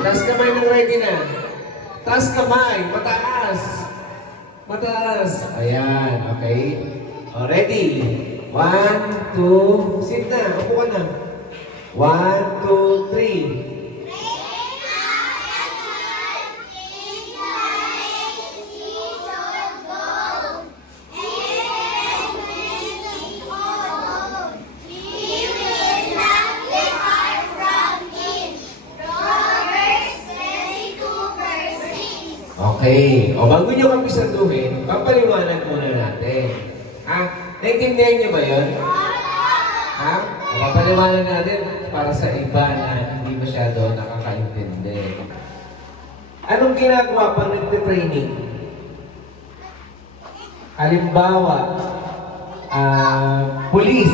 Taas kamay ng ready na. Taas kamay, mataas. Mataas. Ayan, okay. O, ready. 1, 2, sit na. Upo ka na. 1, 2, 3. Okay. O, bago nyo kami saguhin, papaliwanag muna natin. Ha? Naintindihan nyo ba yun? Ha? O, papaliwanag natin para sa iba na hindi masyado nakakaintindi. Anong ginagawa pag nagte-training? Halimbawa, pulis.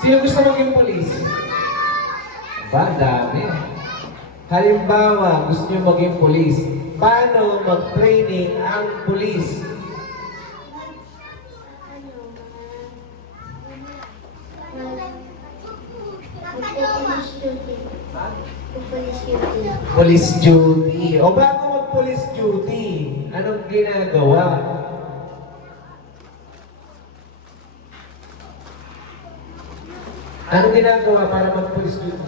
Sino gusto maging pulis? Ba, dami. Halimbawa, gusto niyo maging pulis. Paano mag-training ang pulis? Police duty. O bago mag-police duty, anong ginagawa? Anong ginagawa para mag-police duty?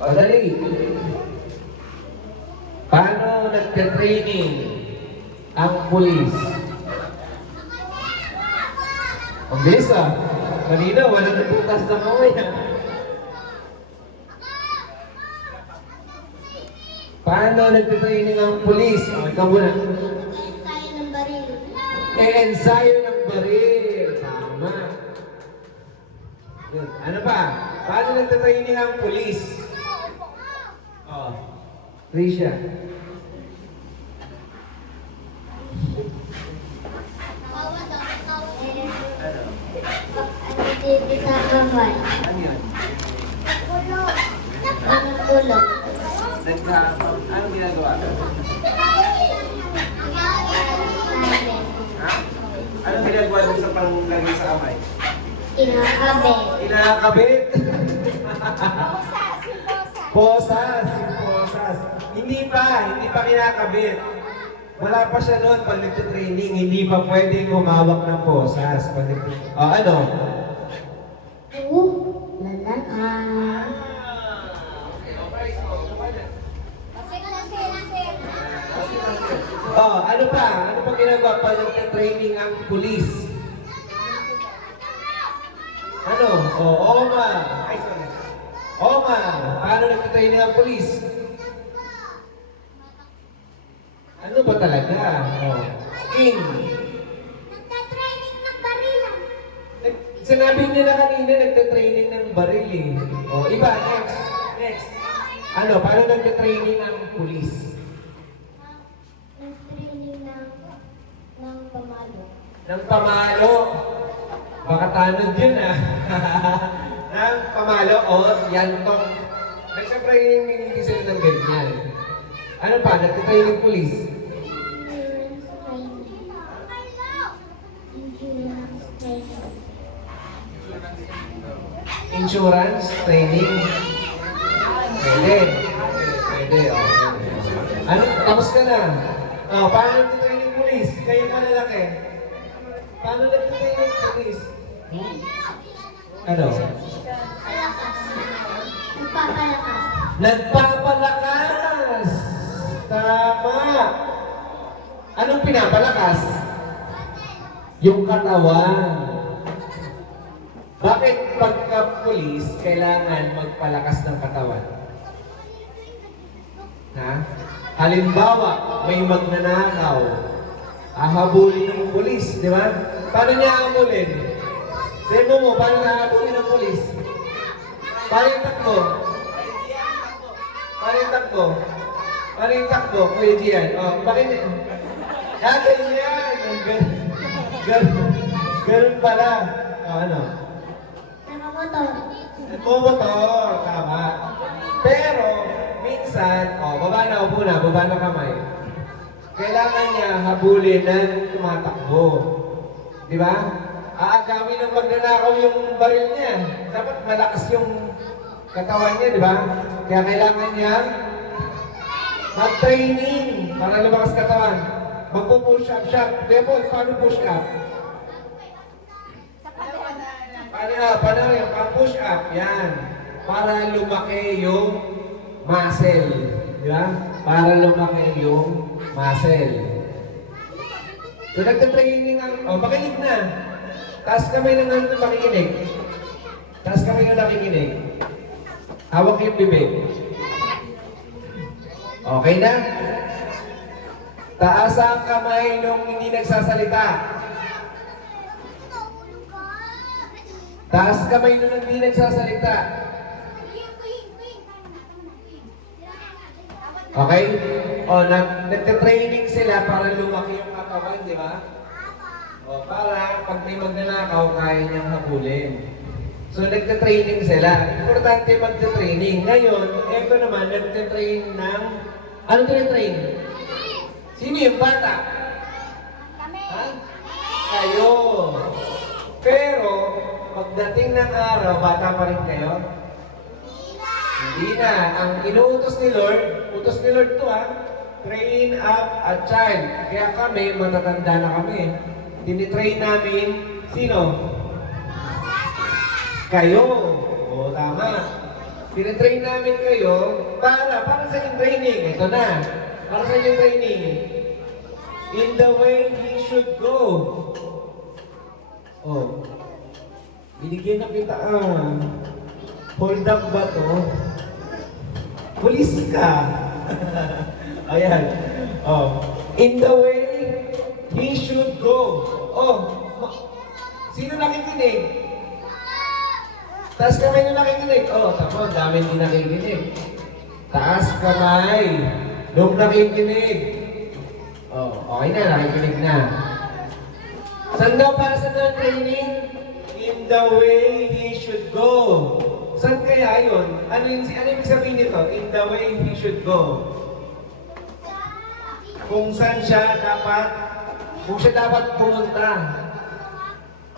O dali. Paano nagka-training ang pulis? Ang bilis ah. Kanina, wala nagbutas na kamay ah. Paano nagka-training ang pulis? O, ikaw muna. Ensayo ng baril. Ensayo ng baril. Tama. Yun. Ano pa? Paano nagka-training ang pulis? Oh, Risha. Sa kamay. Ano yan? Ang kulong. Ano ginagawa? Ha? Ano ginagawa dun sa panglagay sa kamay? Kinakabit. Kinakabit? Posas. Yung posas. Hindi pa kinakabit. Wala pa siya noon pag nagtitraining, hindi pa pwedeng humawak ng posas. Ano? Lalaan. Ano pa? Ano pa ginagawa pag nagtitraining ang pulis? Ano? Oma. Ay, sorry. Oma. Paano nagtitraining ang pulis? Ano ba talaga? King. Nagtatraining ng barilan. Sinabi niya na kanina, nagtatraining ng baril eh. Iba, next. Next. Ano, paano nagtatraining ang pulis? Nagtraining ng pamalo. Ng pamalo. Baka tanod yun ah. Ng pamalo o yantong. Nagsatraining hindi sila ng ganyan. Ano pa, nagtatraining pulis? Insurance training. Pwede. Pwede, Ano, tapos ka na. Paano nagtatraining pulis? Kayo malalaki. Paano nagtatraining pulis? Ano? Nagpapalakas. Nagpapalakas! Tama! Anong pinapalakas? Yung katawan. Bakit pagka-pulis, kailangan magpalakas ng katawan? Ha? Halimbawa, may magnanakaw. Ahabulin ng pulis, di ba? Paano niya ahabulin? Demo mo, paano nahabulin ng pulis? Paano yung takbo? Paano yung takbo? Paano yung takbo? Kuya Gian. Bakit? Ganyan! Ganun pala. Ano? Nakamotor. Nagmumotor, tama. Pero, minsan, baba na kamay. Kailangan niya habulin ng tumatakbo. Di ba? aagawin ng magnanakaw yung baril niya. Dapat malakas yung katawan niya, di ba? Kaya kailangan niya mag-training para lumakas katawan. Magpo-push up siya. Kaya po, paano push up? Paano yung push up? Yan. Para lumaki yung muscle. Di ba? Para lumaki yung muscle. So, nagtatraining ang... O, makinig na. Taas kamay na nandun makikinig. Taas kamay na nakikinig. Hawak yung bibig. Okay na? Taas ang kamay nung hindi nagsasalita. Taas kamay nung hindi nagsasalita. Okay? O, nagtatraining sila para lumaki yung katawan, di ba? O, para pag may magnanakaw, kaya niyang habulin. So, nagtatraining sila. Importante magtatraining. Ngayon, ito naman, nagtatrain ng... Ano tinatrain? Sino yung bata? Ha? Kayo. Pero, pagdating ng araw, bata pa rin kayo? Hindi na. Ang inuutos ni Lord, utos ni Lord to train up a child. Kaya kami, matatanda na kami. Tinitrain namin, sino? Kayo. O, tama. Tinitrain namin kayo para sa yung training. Ito na. Para sa yung training. In the way he should go. Oh. Binigyan na kita, hold up ba to? Pulis ka. Ayan. Oh. In the way he should go. Oh. Sino nakikinig? Taas kamay nung nakikinig. Oh, tama. Dami din nakikinig. Taas kamay nung nakikinig. Oh, okay na. Nakikinig na. Saan daw para sa training? In the way he should go. Saan kaya yun? Ano yung sabihin nito? In the way he should go. Kung saan siya dapat pumunta.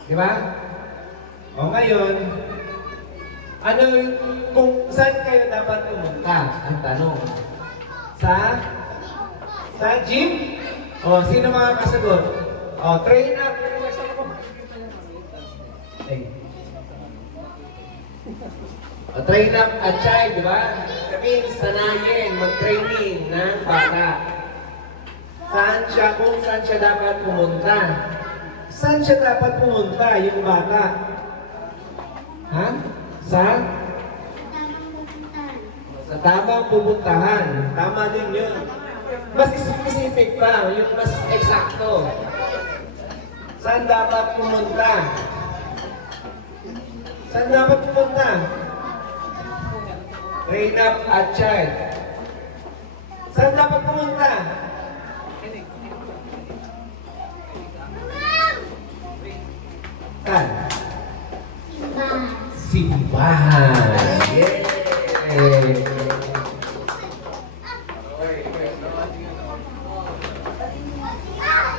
Di ba? O ngayon, kung saan kayo dapat pumunta? Ang tanong. Sa gym? O, sino makakasagot? O, train up. O, train up a child, di ba? Sabihin, sanayin, mag-training ng bata. Kung saan siya dapat pumunta? Saan siya dapat pumunta, yung bata? Ha? Sa tamang pupuntahan. Tama din yun. Mas specific pa, yung mas eksakto. Saan dapat pumunta? Saan dapat pumunta? Train up a child. Saan dapat pumunta? Saan? Simbahan. Yay!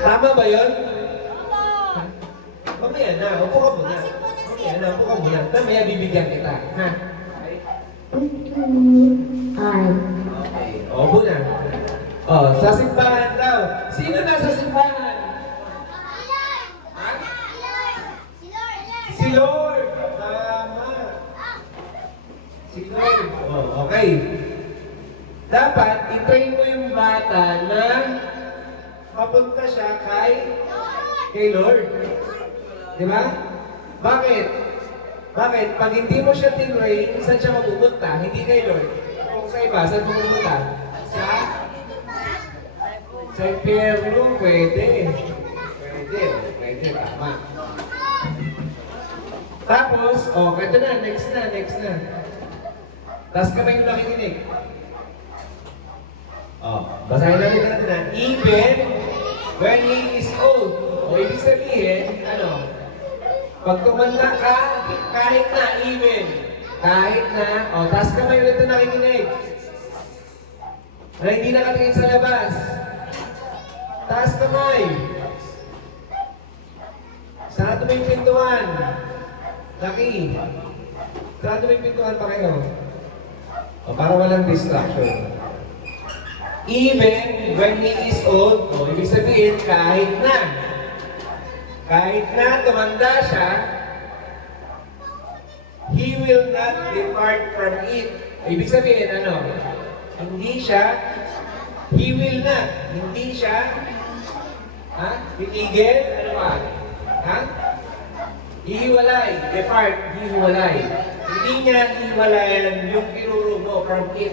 Tama ba yun? Mamaya na, upo ka muna. Mamaya na, upo ka muna. Mamaya bibigyan kita. Ha? Okay, upo na. Oh, sa simbahan daw. Sino nasa simbahan? Ha? Si Lord. Tama. Si Lord. Oh, okay. Dapat, i-train mo yung bata na mapunta siya kay Lord. Di ba? Bakit? Bakit? Pag hindi mo siya tinrain, saan siya mapupunta? Hindi kay Lord. Kung sa iba, saan pupunta? Sa impyerno, pwede. Pwede, tama. Tapos, ito na, next na. Tapos kamay yung nakikinig. Basahin natin na. Even when he is old. O ibig sabihin, pag tumanda ka, kahit na, even. Kahit na, taas kamay ulit na nakikinig. Na hindi nakatingin sa labas. Taas kamay. Sarado mo yung pintuan. Lucky. Sarado mo yung pintuan pa kayo. O, para walang distraction. Even when he is old, o, ibig sabihin, kahit na tumanda siya, he will not depart from it. Ibig sabihin, ano? Hindi siya, he will not, hindi siya, titigil, ano ba? Hihiwalay, depart, hihiwalay. Hindi niya hiwalayan yung tinuro mo from it.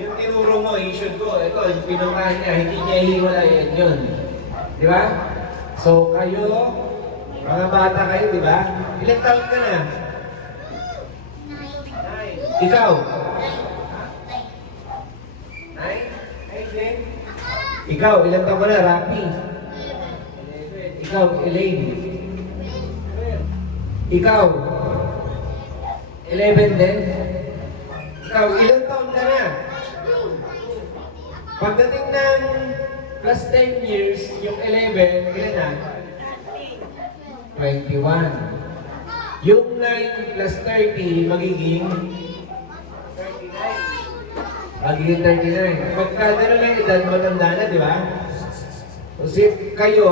Yung tinuro mo, he should go. Ito, yung pinuntahan niya, hindi niya hihiwalayan yun. Di ba? So, kayo, mga bata kayo, di ba? Ilang taon ka na? 9. Ikaw? 9? 9 din? Ikaw, ilang taon ka na, Rafi? 11. Ikaw, Elaine? Ikaw? 11 din? Ikaw, ilang taon ka na? Pagdating ng plus 10 years, yung 11, ilan na? 21. Yung 9 plus 30, magiging 39. Magiging 39. Pagka gano'n ang edad, matanda na, di ba? Kasi kayo,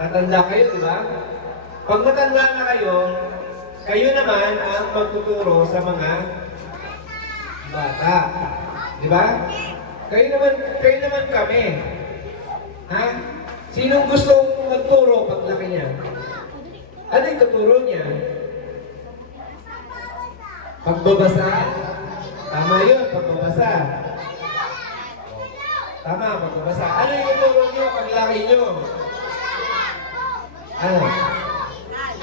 tatanda kayo, di ba? Pag matanda na kayo, kayo naman ang magtuturo sa mga bata. Di ba? Kayo naman kami. Ha? Sinong gustong magturo paglaki niya? Ano yung tuturo niya? Pagbabasa. Tama yun, pagbabasa. Tama, pagbabasa. Ano yung tuturo niyo paglaki niyo? Ano?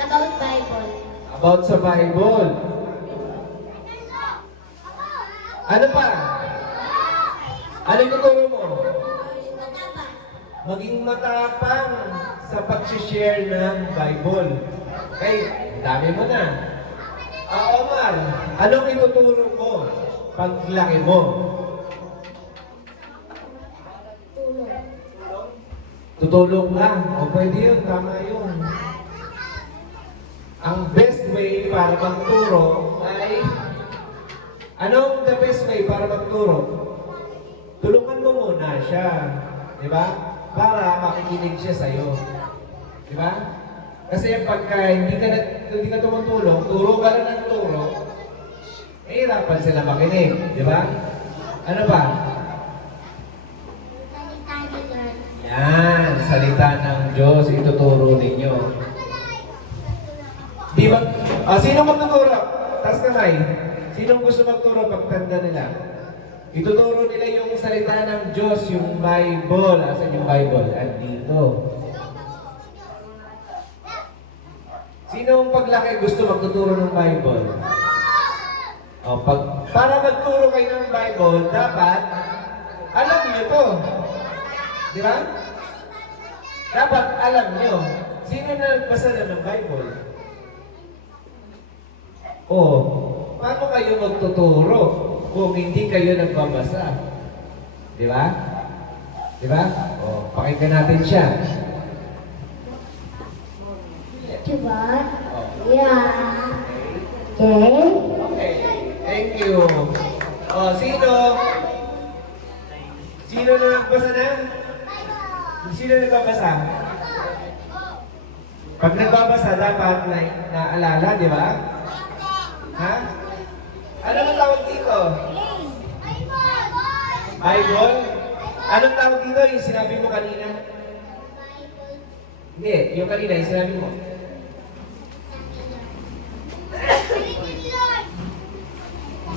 About Bible. About sa Bible. Ano pa? Ano yung tuturo mo? Maging matapang sa pag-share ng Bible. Okay, dami mo na. Omar, anong ituturo mo paglaki mo? Tulong. Tutulong lang. O pwede yun, tama yun. Ang best way para magturo ay... Anong the best way para magturo? Tulungan mo muna siya. Di ba? Para makikinig siya sa'yo. Di ba? Kasi pagka hindi ka tumutulong, turo ka lang ng turo, hirapan sila makinig. Di ba? Ano ba? Salita ni Lord. Yan, salita ng Diyos, ituturo ninyo. Di ba? Sino magtuturo? Taas kamay. Sino gusto magturo pagtanda nila? Ituturo nila yung salita ng Diyos, yung Bible. Asan yung Bible? Andito. Sino ang paglaki gusto magtuturo ng Bible? Para magturo kayo ng Bible, dapat alam niyo to. Di ba? Dapat alam niyo. Sino na nagbasa na ng Bible? Paano kayo magtuturo kung hindi kayo nagbabasa? Di ba? Di ba? Pakinggan natin siya. Diba? Yeah. Okay. Okay. Thank you. Sino? Sino na nagbasa na? Sino nagbabasa? Pag nagbabasa, dapat naalala, di ba? Ha? Ano ang tawag dito? Bible? Anong tawag dito? Yung sinabi mo kanina? Hindi, yung kanina, yung sinabi mo.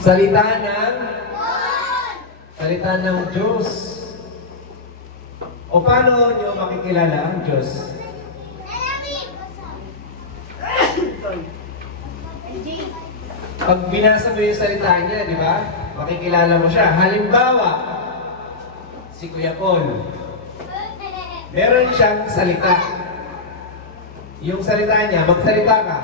Salita ng Diyos. O paano nyo makikilala ang Diyos? Pag binasa mo yung salita niya, di ba? Makikilala mo siya. Halimbawa, si Kuya Paul. Meron siyang salita. Yung salita niya, magsalita ka.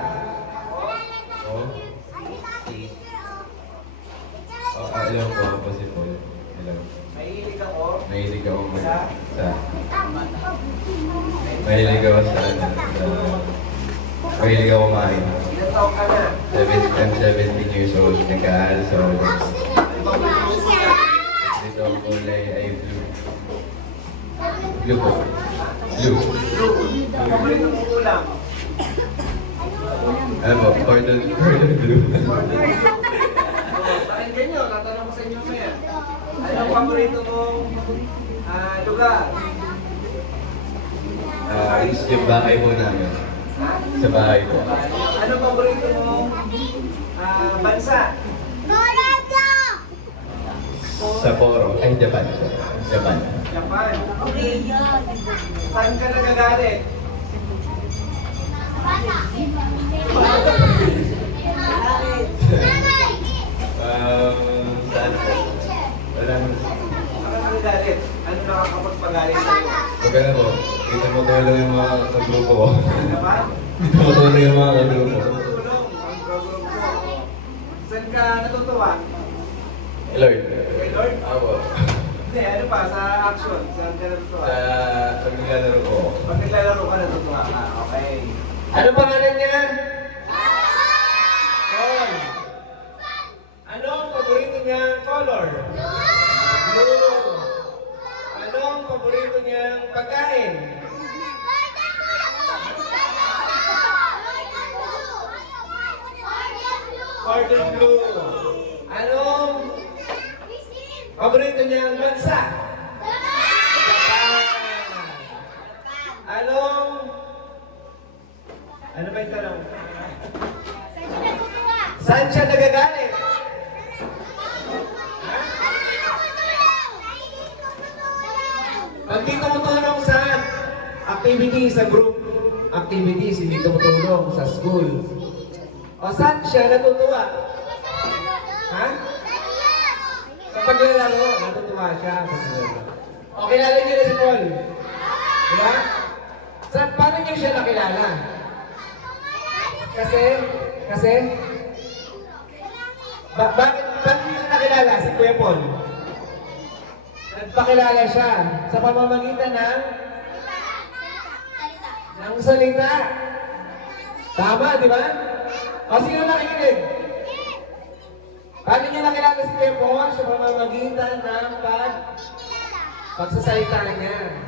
Hello po si Paul. Hello. Mahilig ako. Mahilig ako Sa? Mahilig ako sa taong ka na? 17 years old. Nag-aaral sa Rolex. Ano bang paborito mo? Ito ang kulay ay blue. Blue po. Blue. Blue. Ang paborito mong ulam? Ano po? Cordon blue. Pakinggan nyo, tatanong ko sa inyo maya. Anong paborito mong lugar? Is yung bahay po namin. Ha? Sa bahay po. Anong paborito mong bansa? Sapporo. Ay, Japan. Japan. Japan. Saan ka nagagalit? Saan po? Walang... Saan ka nagagalit? Ano nakakapagpagalit sa'yo? Huwag na po. Dito mo tulong yung mga kagrupo ko. Ano ba? Dito mo tulong yung mga kagrupo ko. Tutulong ang program ko. Saan ka natutuwa? Lord. Kay Lord? Ako. Hindi, ano pa? Sa action. Saan ka natutuwa? Sa paglalaro ko. Pag naglalaro ka, natutuwa ka. Okay. Ano pangalan niya? Paul. Ano ang paborito niyang color? Blue. Ano ang paborito niyang pagkain? Cordon blue. Anong paborito niyang bansa? Japan. Ano ba yung tanong? Saan siya nagagalit? Pag di tumutulong sa activity sa group, activities, hindi tumutulong sa school. O saan siya natutuwa? Ha? Sa paglalaro, natutuwa siya. O kilala niyo na si Paul? Diba? Paano niyo siya nakilala? Kasi, bakit niyo nakilala si Kuya Paul? Nagpakilala siya sa pamamagitan ng salita. Tama, di ba? O sino nakikinig? Paano niyo nakilala si Kuya Paul sa pamamagitan ng pagsasalita niya?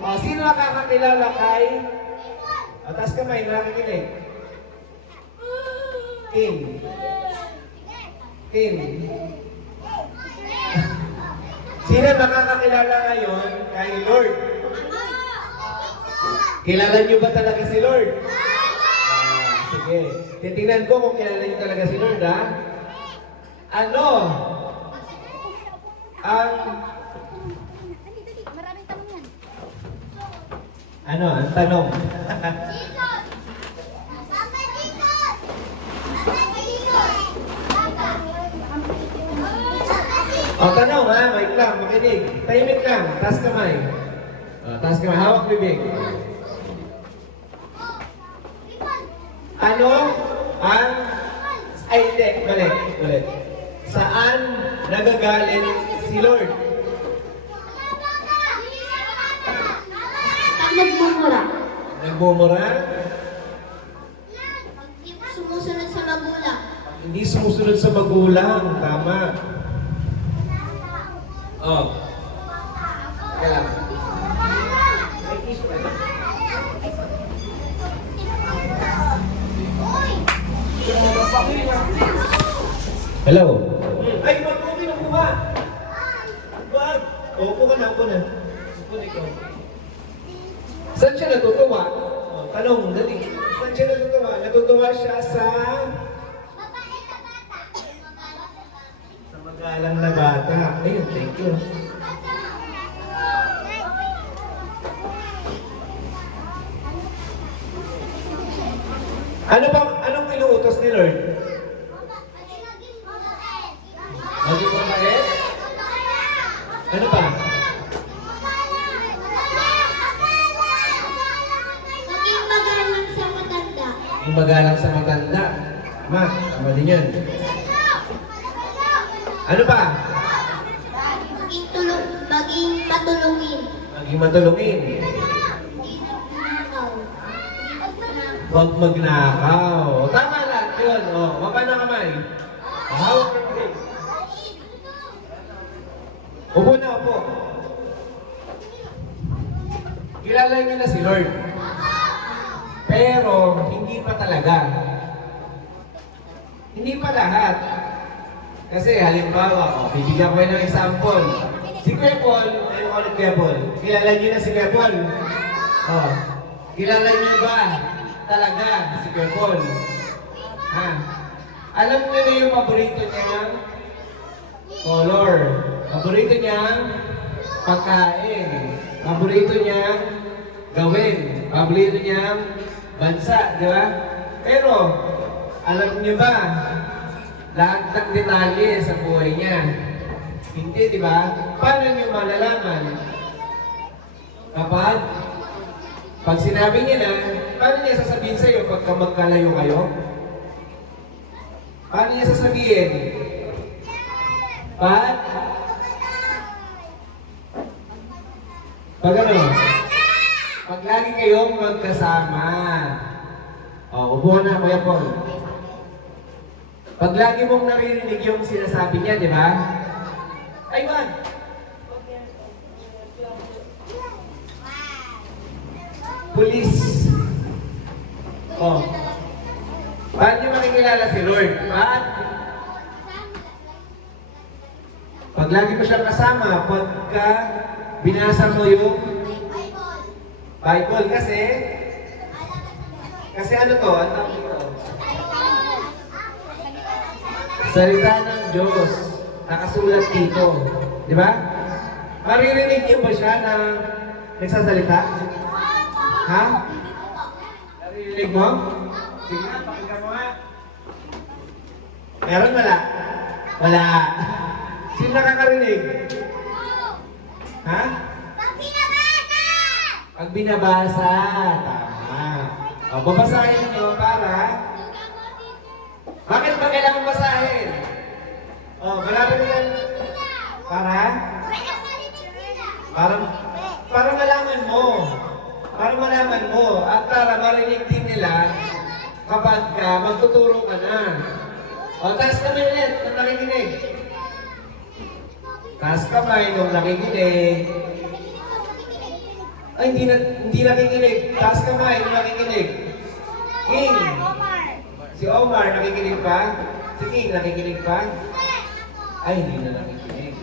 O sino nakakakilala kay? O taas kamay, nakikinig. Kim. Sino nakakakilala ngayon kay Lord? Kilala niyo ba talaga si Lord? Sige. Titingnan ko kung kilala niyo talaga si Lord, ha? Ano? Ang... Ano? Ang tanong? O, tanong ha, mic lang, makinig. Tahimik lang, taas kamay. O, taas kamay, hawak bibig. Ano ang... Ay, hindi, ulit. Saan nagagalit si Lord? Pag nagmumura. Nagmumura? Sumusunod sa magulang. Hindi sumusunod sa magulang. Tama. Oh. Teka lang. Hello? Ay, mag-uwi na po ba? Wag. Upo ka na, upo na. Upo na ikaw. Saan siya natutuwa? Oh, tanong, dali. Saan siya natutuwa? Natutuwa siya sa magalang na bata. Ayun, thank you. Anong pinuutos ni Lord? Maging mabait? Ano pa? Maging magalang sa matanda. Yung magalang sa matanda. Tama, tama din yan. Ano pa? Maging patulungin. Maging matulungin. Huwag magnakaw. Tama lang. Yun, oh. Mapa na kamay. Hawak ng grip. Upo na, upo. Kilala niyo na si Lord. Pero, hindi pa talaga. Hindi pa lahat. Kasi halimbawa, bibigyan ko kayo ng example. Si Kuya Paul, ano ko ni Kuya Paul? Kilala niyo na si Kuya Paul? Oh. Kilala niyo ba talaga si Kuya Paul? Ha? Alam niyo na yung paborito niyang color. Paborito niyang pagkain. Paborito niyang gawin. Paborito niyang bansa, di ba? Pero, alam niyo ba, lahat ng detalye sa buhay niya? Hindi, di ba? Paano niyo malalaman? Pag sinabi niya na, paano niya sasabihin sa iyo pagka magkalayo kayo? Paano niya sasabihin? Pag ano? Pag lagi kayong magkasama. O, upo na, Kuya Paul. Pag lagi mong naririnig yung sinasabi niya, di ba? Ay, man! Police. Oh. Paano niyo makikilala si Lord? Pag lagi mo siya kasama, pagka binasa mo yung Bible, kasi ano to? Ano tawag dito? Salita ng Diyos. Nakasulat dito. Di ba? Maririnig niyo ba siya na nagsasalita? Ha? Naririnig mo? Sige nga, pakinggan mo nga. Meron wala? Wala. Sino nakakarinig? Ha? Pag binabasa. Tama. O, babasahin nyo para... Bakit ba kailangan basahin? O, malapit yan. Para malaman mo. Para malaman mo. At para marinig din nila kapag magtuturo ka na. O, taas kamay ulit nung nakikinig. Taas kamay nung nakikinig. Ay, hindi nakikinig. Taas kamay nung nakikinig. King. Si Omar, nakikinig pa? Si King, nakikinig pa? Ay, hindi na nakikinig.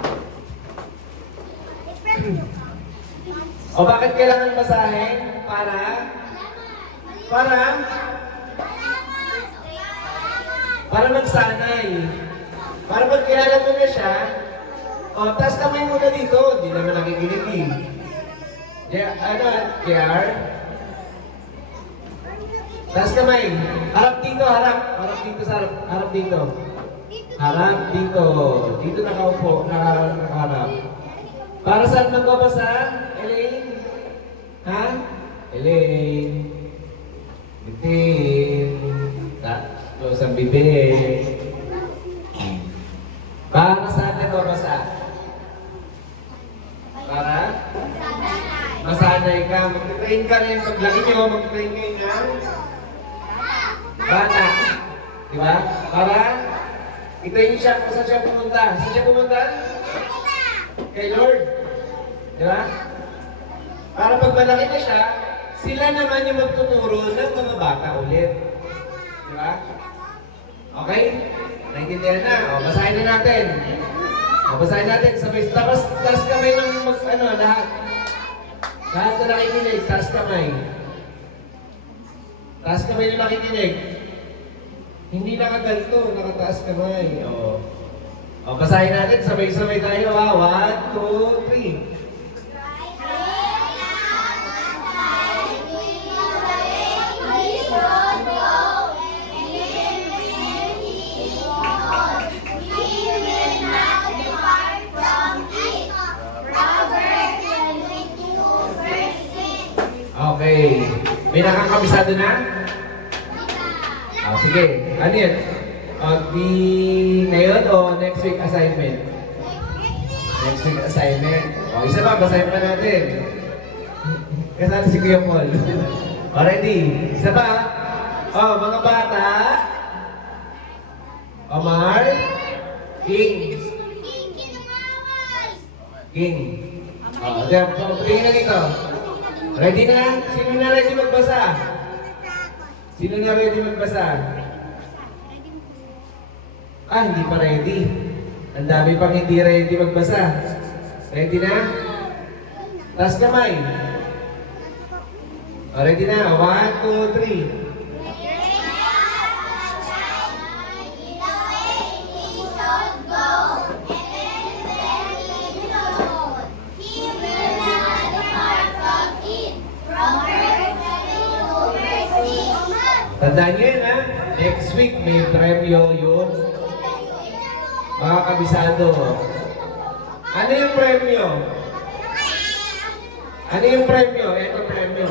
O bakit kailangan basahin? Para magsanay. Para pag kilala mo na siya, o, taas kamay mo na dito. Hindi naman nakikinig eh. JR? Taas kamay. Harap dito, harap. Harap dito sa harap. Harap dito. Harap dito. Dito nakaupo, nakaharap. Para saan magbabasa? Elaine? Ha? Elaine? Bitin. Tapos ang bibig. Para saan nagbabasa? Para? Masanay ka. Mag-train ka rin. Paglaki nyo, mag-train kayo na bata. Diba? Para i-train siya kung saan siya pumunta. Saan siya pumunta? Kay Lord. Diba? Para pag malaki na siya, sila naman yung magtuturo ng mga bata ulit. Diba? Okay? Naintindihan na. O, basahin na natin. O, basahin natin. Sabay, tapos kamay ng lahat. Lahat na nakikinig, taas kamay. Taas kamay na nakikinig. Hindi nakaganto, nakataas kamay. O. O, basahin natin, sabay-sabay tayo ha. 1, 2, 3. Okay. May nakakabisado na? Sige. Ano yan? Ngayon o next week assignment? Next week assignment. O, isa pa, basahin pa natin. Kasama si Kuya Paul. Already. Isa pa. O, mga bata, Omar? King? King? Tingin na dito. Ready na? Sino na ready magbasa? Sino na ready magbasa? Hindi pa ready. Ang dami pang hindi ready magbasa. Ready na? Taas kamay. Ready na? 1, 2, 3. Tandaan nyo yun, ha? Next week may premyo yung mga kabisado. Ano yung premyo? Ano yung premyo? Ito premyo.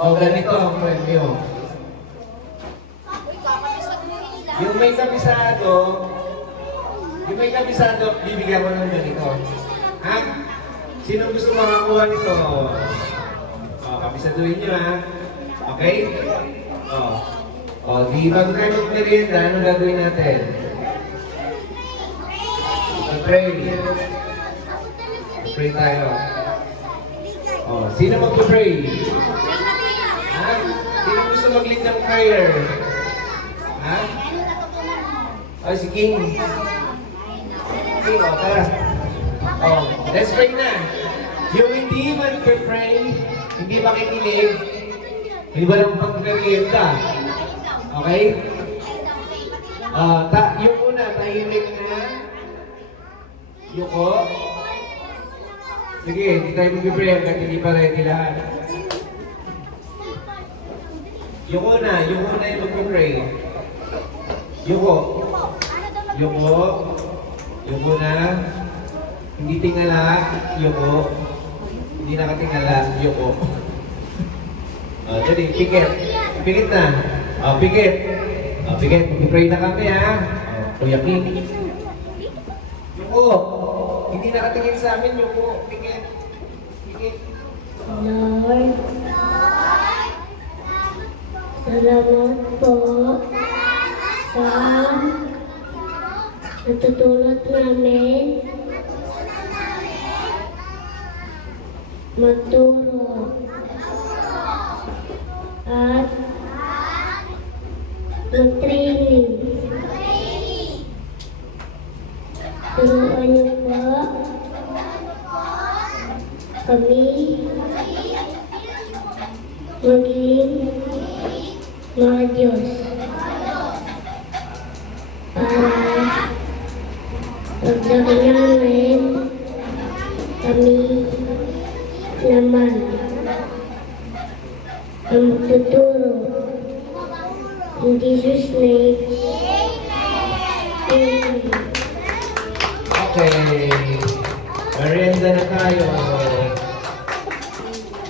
Ganito ang premyo. Yung may kabisado, bibigyan ko ng ganito. Ha? Sino gusto makakuha nito? Kabisaduhin nyo, ha? Okay? Di bago tayo mag-merienda, anong gagawin natin? Mag-pray. Mag-pray tayo. Sino mag-pray? Ha? Sino gusto mag-lead ng prayer? Ha? Si King. King, tara. Let's pray na. Yung hindi mag-pray, hindi makikinig, hindi ba lang pag-merienda? Okay? Yung una, tahimik na. Yuko. Sige, hindi tayo mag-pray hanggang hindi pa ready lahat. Yung una yung mag-pray. Yuko. Yuko. Yuko na. Hindi tingala. Yuko. Hindi nakatingala. Yuko. Jadi, pikit. Pikit na. Pikit. Pikit. Mag-pray na kami, ha? Kuya King. Yuko. Hindi nakatingin sa amin, Yuko. Pikit. Pikit. Lord, salamat po sa natutulot namin magturo at mag-training. Turuan niyo po kami maging mga Diyos para pagdating namin kami naman ang magtuturo. In Jesus' name, Amen. Okay. Merienda na tayo.